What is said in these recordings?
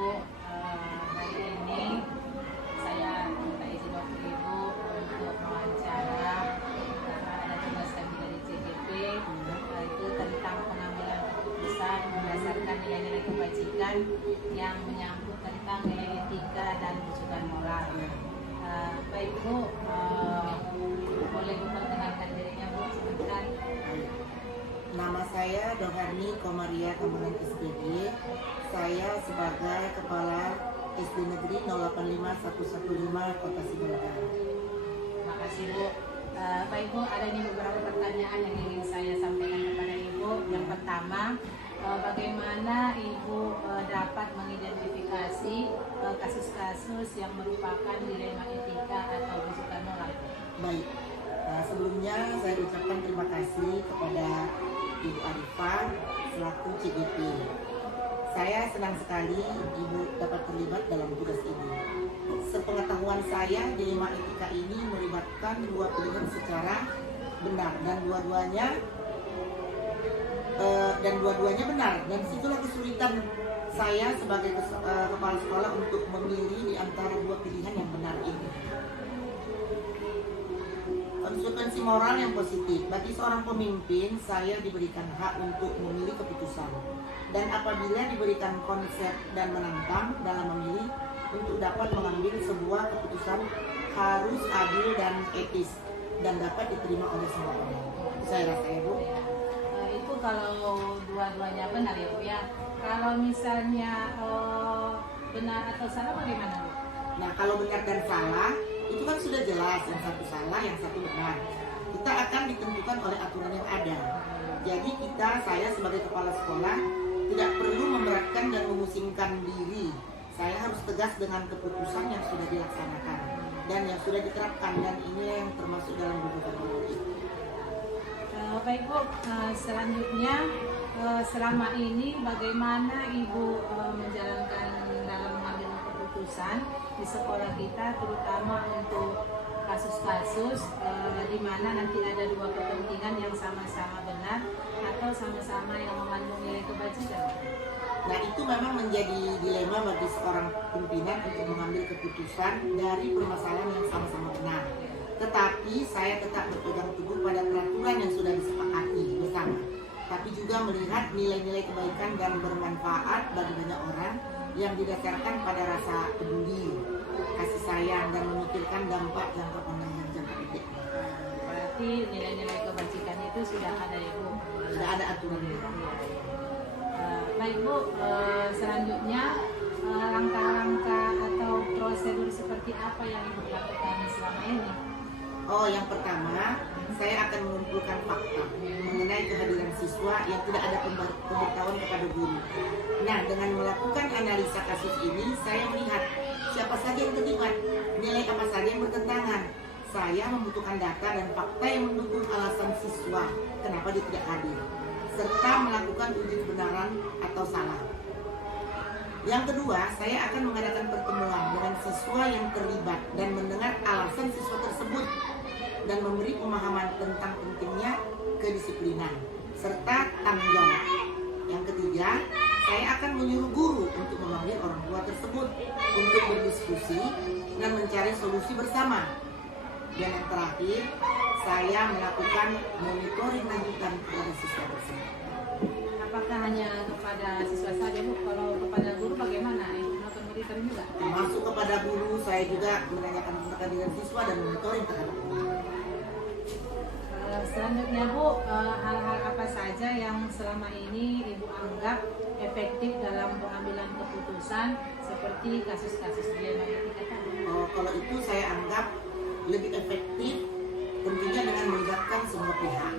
Bu, hari ini saya minta izin waktu Ibu untuk mewawancara karena ada tugas kami dari CGP, itu tentang pengambilan keputusan berdasarkan nilai-nilai kebajikan yang menyangkut tentang nilai etika dan rujukan moral. Baik Bu, boleh Bu perkenalkan dirinya Bu sebentar. Nama saya Doharni Komaria Tambunan SPG. Saya sebagai Kepala SD Negeri 085115 Kota Sibolga. Terima kasih Bu. Baik Bu, ada nih beberapa pertanyaan yang ingin saya sampaikan kepada Ibu. Yang pertama, bagaimana Ibu dapat mengidentifikasi kasus-kasus yang merupakan dilema etika atau rujukan moral? Baik, sebelumnya saya ucapkan terima kasih kepada Ibu Arifah selaku CGP. Saya senang sekali Ibu dapat terlibat dalam tugas ini. Sepengetahuan saya, dilema etika ini melibatkan dua pilihan secara benar dan dua-duanya benar, dan situlah kesulitan saya sebagai kepala sekolah untuk memilih di antara dua pilihan yang benar ini. Konsekuensi moral yang positif bagi seorang pemimpin, saya diberikan hak untuk memilih keputusan, dan apabila diberikan konsep dan menantang dalam memilih untuk dapat mengambil sebuah keputusan harus adil dan etis dan dapat diterima oleh semua orang. Saya rasa ya Bu. Itu kalau dua-duanya benar ya Bu ya. Kalau misalnya benar atau salah bagaimana Bu? Nah, kalau benar dan salah itu kan sudah jelas, yang satu salah, yang satu benar. Kita akan ditentukan oleh aturan yang ada. Jadi saya sebagai kepala sekolah tidak perlu memberatkan dan memusingkan diri. Saya harus tegas dengan keputusan yang sudah dilaksanakan dan yang sudah diterapkan, dan ini yang termasuk dalam rujukan moral itu. Baik Bu, selanjutnya selama ini bagaimana Ibu menjalankan dalam mengambil keputusan di sekolah kita, terutama untuk kasus-kasus di mana nanti ada dua kepentingan yang sama-sama benar atau sama-sama yang mengandung nilai kebajikan? Nah, itu memang menjadi dilema bagi seorang pimpinan untuk mengambil keputusan dari permasalahan yang sama-sama benar. Tetapi saya tetap berpegang teguh pada peraturan yang sudah disepakati bersama. Tapi juga melihat nilai-nilai kebaikan dan bermanfaat bagi banyak orang yang didasarkan pada rasa peduli, kasih sayang, dan memikirkan dampak jangka panjang dan jangka pendek. Berarti nilai-nilai kebajikan itu sudah ada ya Bu? Sudah ada aturannya. Baik Bu, selanjutnya langkah-langkah atau prosedur seperti apa yang Ibu lakukan selama ini? Oh, yang pertama, saya akan mengumpulkan fakta mengenai kehadiran siswa yang tidak ada pemberitahuan kepada guru. Nah, dengan melakukan analisa kasus ini, saya melihat siapa saja yang terlibat, nilai apa saja yang bertentangan. Saya membutuhkan data dan fakta yang mendukung alasan siswa kenapa dia tidak hadir, serta melakukan uji kebenaran atau salah. Yang kedua, saya akan mengadakan pertemuan dengan siswa yang terlibat dan mendengar alasan siswa tersebut dan memberi pemahaman tentang pentingnya kedisiplinan serta tanggung jawab. Yang ketiga, saya akan menyuruh guru untuk memanggil orang tua tersebut untuk berdiskusi dan mencari solusi bersama. Dan yang terakhir, saya melakukan monitoring lanjutan kepada siswa tersebut. Apakah hanya kepada siswa saja Bu? Kalau kepada guru bagaimana? Ibu melakukan monitoring juga? Termasuk kepada guru, saya juga menanyakan tentang kehadiran siswa dan monitoring terhadap guru. Selanjutnya Bu, hal-hal apa saja yang selama ini Ibu anggap efektif dalam pengambilan keputusan seperti kasus-kasus dilema etika tadi? Kalau itu saya anggap lebih efektif tentunya dengan melibatkan semua pihak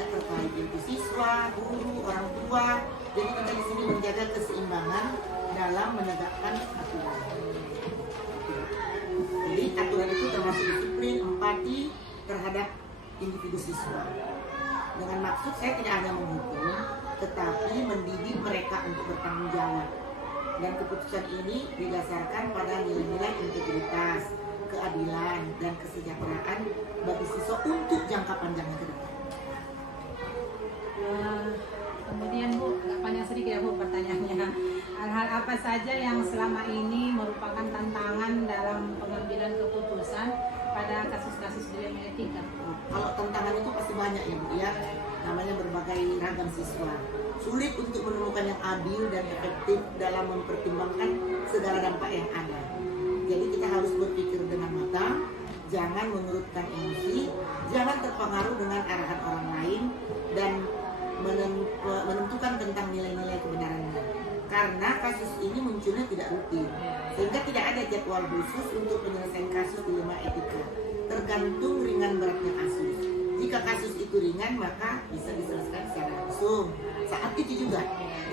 terkait, yaitu siswa, guru, orang tua. Jadi kita di sini menjaga keseimbangan dalam menegakkan aturan. Jadi aturan itu termasuk disiplin, empati terhadap individu siswa. Dengan maksud saya tidak hanya menghukum, tetapi mendidik mereka untuk bertanggung jawab. Dan keputusan ini didasarkan pada nilai-nilai integritas, keadilan, dan kesejahteraan bagi siswa untuk jangka panjangnya ke depan. Kemudian Bu, agak panjang sedikit ya Bu pertanyaannya. Hal-hal hal apa saja yang selama ini merupakan tantangan dalam pengambilan keputusan pada kasus-kasus dilema etika? Kalau tantangan itu pasti banyak ya Bu ya, namanya berbagai ragam siswa. Sulit untuk menemukan yang adil dan efektif dalam mempertimbangkan segala dampak yang ada. Jadi kita harus berpikir dengan matang, jangan menurutkan emosi, jangan terpengaruh dengan arahan orang lain, dan menentukan tentang nilai-nilai kebenarannya. Karena kasus ini munculnya tidak rutin, sehingga tidak ada jadwal khusus untuk penyelesaian kasus dilema etika. Tergantung ringan beratnya kasus. Jika kasus itu ringan, maka bisa diselesaikan secara langsung saat itu juga.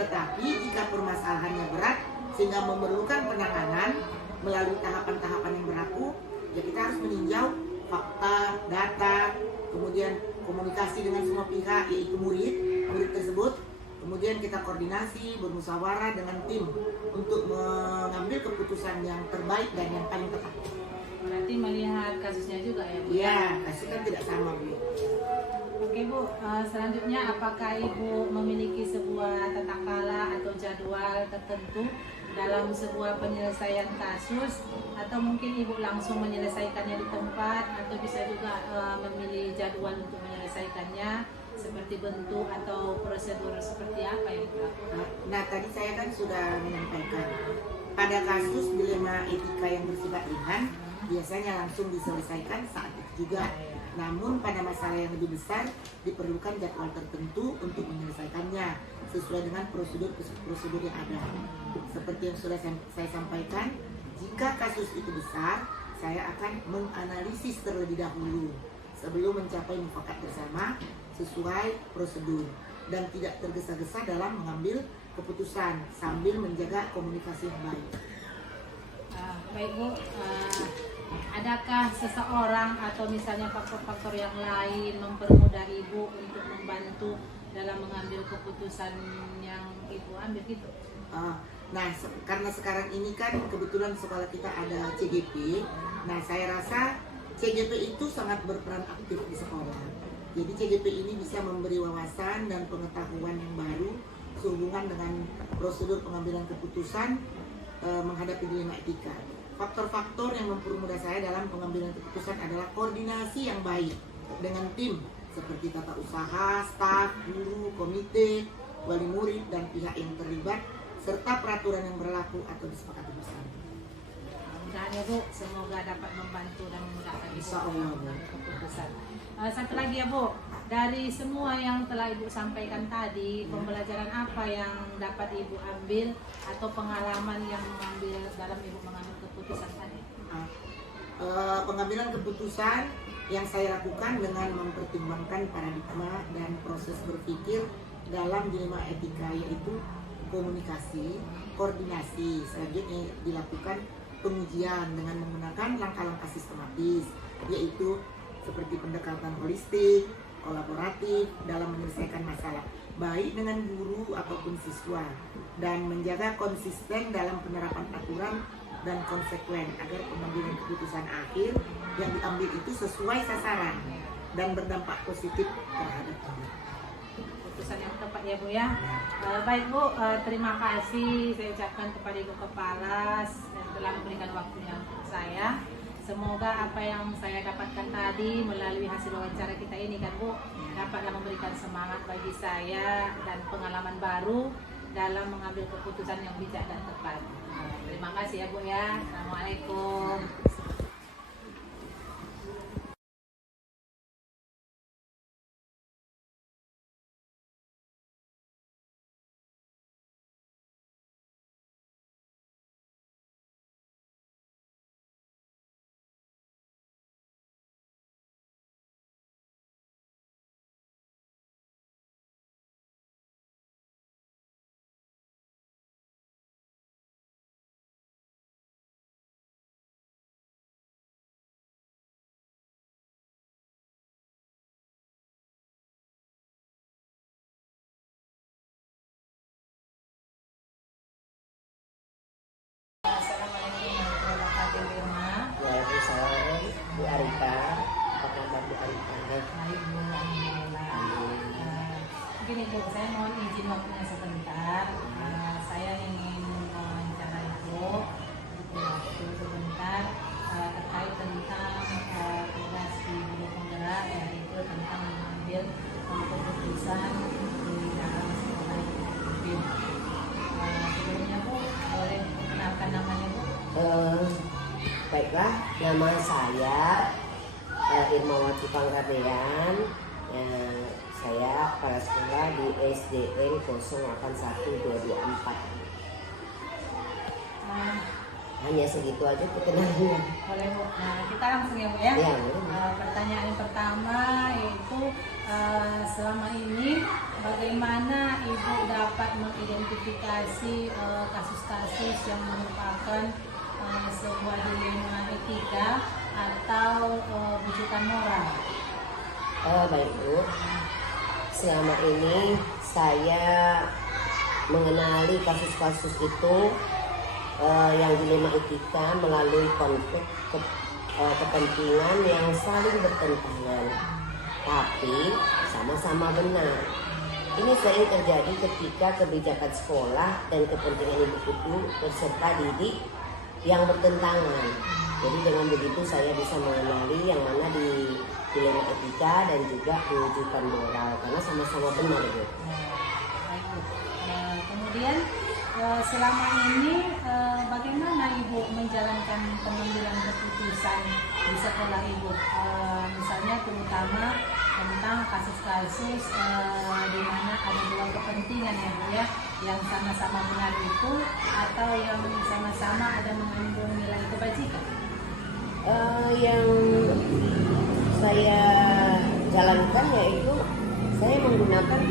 Tetapi jika permasalahannya berat sehingga memerlukan penanganan melalui tahapan-tahapan yang berlaku, ya kita harus meninjau fakta, data, kemudian komunikasi dengan semua pihak, yaitu murid tersebut. Kemudian kita koordinasi, bermusyawarah dengan tim untuk mengambil keputusan yang terbaik dan yang paling tepat. Berarti melihat kasusnya juga ya Bu? Iya, kasus kan tidak sama Bu. Oke Bu, selanjutnya apakah Ibu memiliki sebuah tata cara atau jadwal tertentu dalam sebuah penyelesaian kasus, atau mungkin Ibu langsung menyelesaikannya di tempat, atau bisa juga memilih jadwal untuk menyelesaikannya, seperti bentuk atau prosedur seperti apa yang dilakukan? Nah, tadi saya kan sudah menyampaikan pada kasus dilema etika yang bersifat ringan biasanya langsung diselesaikan saat itu juga. Namun pada masalah yang lebih besar diperlukan jadwal tertentu untuk menyelesaikannya sesuai dengan prosedur yang ada. Seperti yang sudah saya sampaikan, jika kasus itu besar, saya akan menganalisis terlebih dahulu sebelum mencapai mufakat bersama sesuai prosedur dan tidak tergesa-gesa dalam mengambil keputusan sambil menjaga komunikasi yang baik. Baik Bu, adakah seseorang atau misalnya faktor-faktor yang lain mempermudah Ibu untuk membantu dalam mengambil keputusan yang Ibu ambil gitu? Nah, karena sekarang ini kan kebetulan sekolah kita ada CGP. Nah, saya rasa CGP itu sangat berperan aktif di sekolah. Jadi CGP ini bisa memberi wawasan dan pengetahuan yang baru sehubungan dengan prosedur pengambilan keputusan menghadapi dilema etika. Faktor-faktor yang mempermudah saya dalam pengambilan keputusan adalah koordinasi yang baik dengan tim seperti tata usaha, staf, guru, komite, wali murid, dan pihak yang terlibat, serta peraturan yang berlaku atau disepakati bersama. Mudah-mudahan ya Bu, semoga dapat membantu dan memudahkan Ibu Insya Allah, Bu. keputusan. Satu lagi ya Bu, dari semua yang telah Ibu sampaikan tadi, pembelajaran apa yang dapat Ibu ambil atau pengalaman yang mengambil dalam Ibu mengambil keputusan tadi? Pengambilan keputusan yang saya lakukan dengan mempertimbangkan paradigma dan proses berpikir dalam dilema etika, yaitu komunikasi, koordinasi. Selanjutnya dilakukan pengujian dengan menggunakan langkah-langkah sistematis, yaitu seperti pendekatan holistik, kolaboratif dalam menyelesaikan masalah, baik dengan guru ataupun siswa, dan menjaga konsisten dalam penerapan aturan dan konsekuen agar pengambilan keputusan akhir yang diambil itu sesuai sasaran dan berdampak positif terhadap anak. Keputusan yang tepat ya Bu ya. Baik Bu, terima kasih saya ucapkan kepada Ibu Kepala yang telah memberikan waktunya untuk saya. Semoga apa yang saya dapatkan tadi melalui hasil wawancara kita ini kan Bu, dapatlah memberikan semangat bagi saya dan pengalaman baru dalam mengambil keputusan yang bijak dan tepat. Terima kasih ya Bu ya. Assalamualaikum. Assalamualaikum warahmatullahi wabarakatuh. Waalaikumsalam Bu Arita, apa kabar Bu Arita? Baik Bu, alhamdulillah. Begini Bu, saya mohon izin waktunya sebentar. Saya ingin Baiklah, nama saya Irmawati Panggabean. Saya kepala sekolah di SDN 081224. Hanya segitu aja perkenalannya. Boleh Bu. Nah, kita langsung ya Bu ya. Ya, Pertanyaan yang pertama yaitu selama ini bagaimana Ibu dapat mengidentifikasi kasus-kasus yang merupakan sebuah dilema etika atau rujukan moral? Baik Bu. Selama ini saya mengenali kasus-kasus itu yang dilema etika melalui konflik kepentingan yang saling bertentangan, tapi sama-sama benar. Ini sering terjadi ketika kebijakan sekolah dan kepentingan individu peserta didik yang bertentangan. Jadi dengan begitu saya bisa mengenali yang mana di dilema etika dan juga rujukan moral karena sama-sama benar Bu. Baik Bu. Kemudian selama ini bagaimana Ibu menjalankan pengambilan keputusan di sekolah Ibu? Misalnya terutama tentang kasus-kasus di mana ada dua kepentingan ya Bu ya, yang sama-sama benar itu atau yang sama-sama ada mengandung nilai kebajikan. Yang saya jalankan yaitu saya menggunakan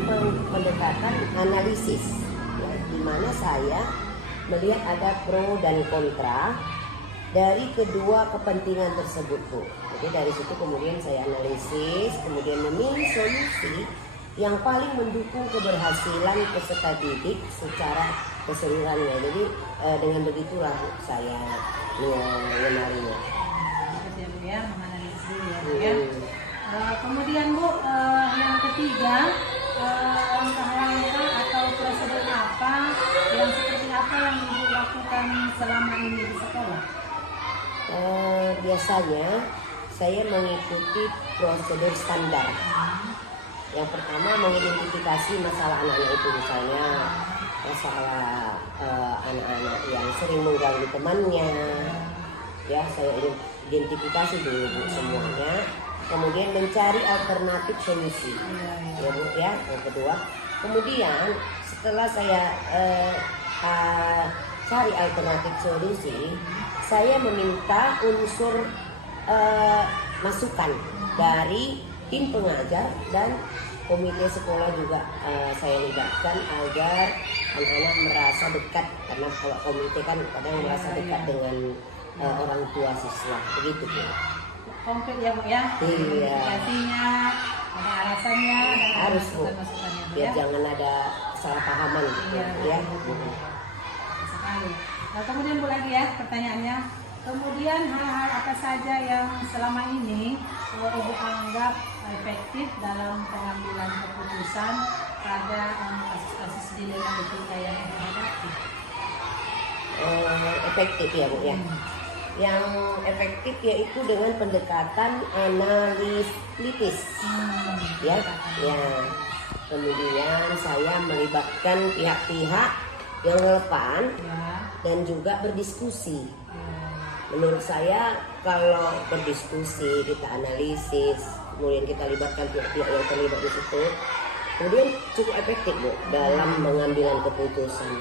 pendekatan analisis, ya, di mana saya melihat ada pro dan kontra dari kedua kepentingan tersebut Bu. Jadi dari situ kemudian saya analisis, kemudian memilih solusi yang paling mendukung keberhasilan peserta didik secara keseluruhannya. Jadi dengan begitulah saya mengenalinya. Ya Bu ya, menganalisis dulu ya Bu ya. Kemudian Bu, yang ketiga, langkah-langkah atau prosedur apa yang seperti apa yang Ibu lakukan selama ini di sekolah? Biasanya saya mengikuti prosedur standar. Yang pertama mengidentifikasi masalah anak-anak itu, misalnya masalah anak-anak yang sering mengganggu temannya. Ya, saya identifikasi dulu Bu semuanya. Kemudian mencari alternatif solusi. Ya Bu ya. Yang kedua, kemudian setelah saya cari alternatif solusi, saya meminta unsur masukan dari tim pengajar dan komite sekolah juga saya libatkan agar anak-anak merasa dekat, karena kalau komite kan kadang merasa dekat dengan orang tua siswa, begitu Bu. Konkret ya Bu ya. Iya. Identifikasinya, ada alasannya, dan Harus Bu, masukan-masukannya Bu biar ya. jangan ada salah pahaman gitu Iya, ya. Sekali. Nah, kemudian Bu lagi ya pertanyaannya. Kemudian hal-hal apa saja yang selama ini Ibu anggap efektif dalam pengambilan keputusan pada kasus-kasus dilema etika yang Ibu hadapi? Efektif ya Bu ya. Yang efektif yaitu dengan pendekatan analitis. Ya. Kemudian saya melibatkan pihak-pihak yang relevan dan juga berdiskusi. Menurut saya kalau berdiskusi, kita analisis, kemudian kita libatkan pihak-pihak yang terlibat di situ, kemudian cukup efektif Bu dalam pengambilan keputusan.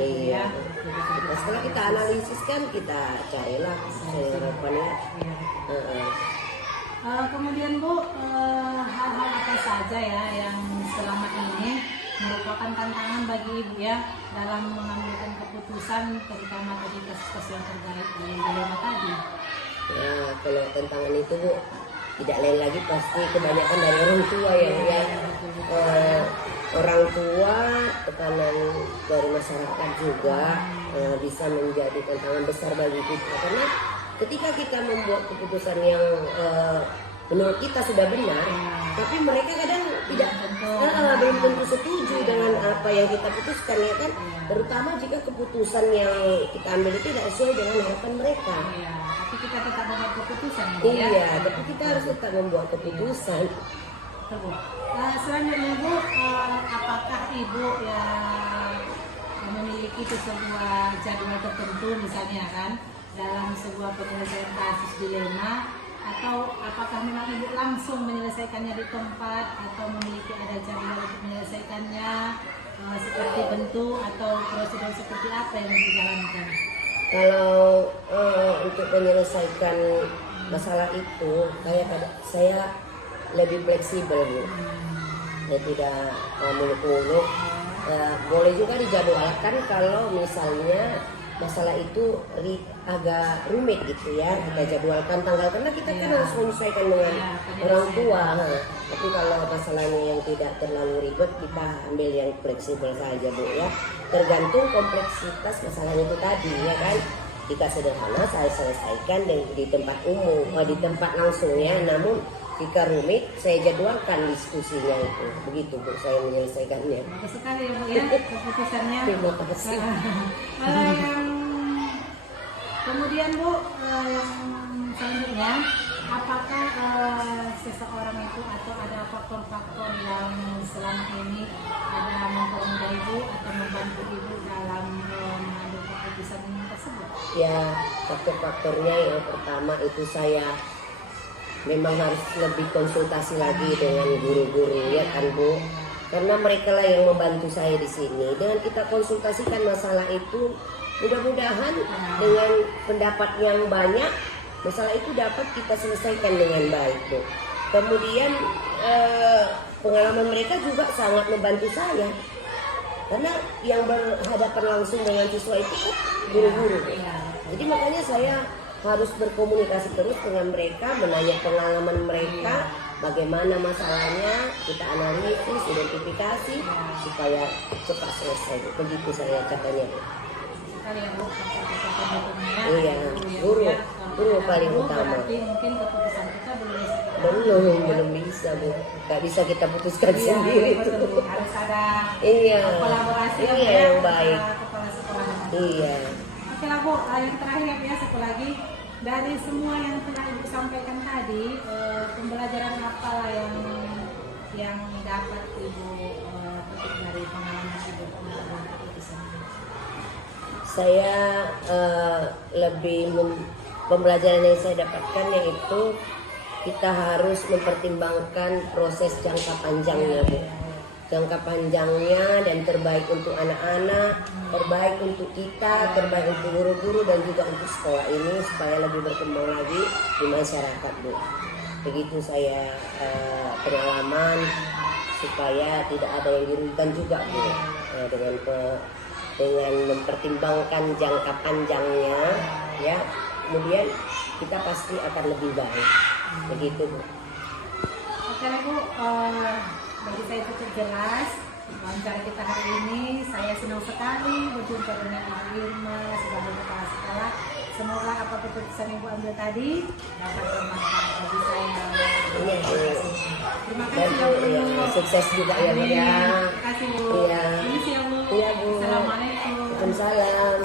Iya. Nah, setelah kita analisis kan kita carilah harapannya. Kemudian Bu, hal-hal apa saja ya yang selama ini merupakan tantangan bagi Ibu ya dalam mengambilkan keputusan, terutama tadi kasus-kasus yang terkait dengan dilema tadi? Nah, kalau tantangan itu Bu, tidak lain lagi pasti kebanyakan dari orang tua ya. Orang tua, tekanan dari masyarakat juga bisa menjadi tantangan besar bagi kita, karena ketika kita membuat keputusan yang menurut kita sudah benar, tapi mereka kadang tidak belum tentu setuju dengan apa yang kita putuskan ya kan, terutama jika keputusan yang kita ambil itu tidak sesuai dengan harapan mereka. Iya, tapi kita tetap membuat keputusan. Iya, tapi kita harus tetap membuat keputusan. Selanjutnya Bu, apakah Ibu ya memiliki sebuah jadwal tertentu misalnya kan dalam sebuah penyelesaian kasus dilema, atau apakah memang ibu langsung menyelesaikannya di tempat atau memiliki ada jadwal untuk menyelesaikannya, seperti bentuk atau prosedur seperti apa yang dijalankan? Kalau untuk menyelesaikan masalah itu, saya lebih fleksibel Bu. Saya tidak muluk-muluk. Boleh juga dijadwalkan kalau misalnya masalah itu agak rumit gitu ya, kita jadwalkan tanggal karena kita kan harus menyesuaikan dengan orang tua. Tapi kalau masalahnya yang tidak terlalu ribet, kita ambil yang fleksibel saja Bu ya. Tergantung kompleksitas masalahnya itu tadi ya kan. Jika sederhana saya selesaikan di tempat umum, di tempat langsung ya. Namun jika rumit, saya jadwalkan diskusinya itu. Begitu Bu, saya menyelesaikannya. Bagus sekali Bu ya keputusannya. Terima kasih. Kalau yang kemudian Bu, yang selanjutnya, apakah seseorang itu atau ada faktor-faktor yang selama ini ada mempermudah Ibu atau membantu Ibu dalam mengambil keputusan tersebut? Ya, faktor-faktornya yang pertama itu saya memang harus lebih konsultasi lagi dengan guru-guru ya kan Bu, karena mereka lah yang membantu saya di sini. Dengan kita konsultasikan masalah itu, mudah-mudahan dengan pendapat yang banyak masalah itu dapat kita selesaikan dengan baik Bu. Kemudian pengalaman mereka juga sangat membantu saya, karena yang berhadapan langsung dengan siswa itu kan guru-guru. Jadi makanya saya harus berkomunikasi terus dengan mereka, menanya pengalaman mereka, bagaimana masalahnya, kita analisis, identifikasi supaya cepat selesai. Begitu saya caranya. Sekali ya Bu, faktor-faktor Iya, guru paling utama. Berarti mungkin keputusan kita belum bisa Belum bisa Bu, nggak bisa kita putuskan sendiri itu. betul. Harus ada kolaborasi yang baik. Kepala sekolah. Iya. Oke lah Bu, yang terakhir ya satu lagi, dari semua yang telah Ibu sampaikan tadi, pembelajaran apa lah yang dapat Ibu petik dari pengalaman Ibu dalam keputusan ini? Saya pembelajaran yang saya dapatkan yaitu kita harus mempertimbangkan proses jangka panjangnya Bu. Jangka panjangnya dan terbaik untuk anak-anak, terbaik untuk kita, terbaik untuk guru-guru dan juga untuk sekolah ini supaya lebih berkembang lagi di masyarakat Bu. Begitu saya pengalaman supaya tidak ada yang dirugikan juga Bu, dengan mempertimbangkan jangka panjangnya ya, kemudian kita pasti akan lebih baik. Begitu Bu. Oke Bu, bagi saya cukup jelas wawancara kita hari ini. Saya senang sekali berjumpa dengan Ibu Irma sebagai kepala sekolah. Semoga apa keputusan Ibu ambil tadi dapat bermanfaat bagi saya. Terima kasih ya Bu. Sukses juga ya Bu ya. Terima kasih Bu. Iya. Ini sih ya Bu. Iya Bu. Assalamualaikum. Waalaikumsalam.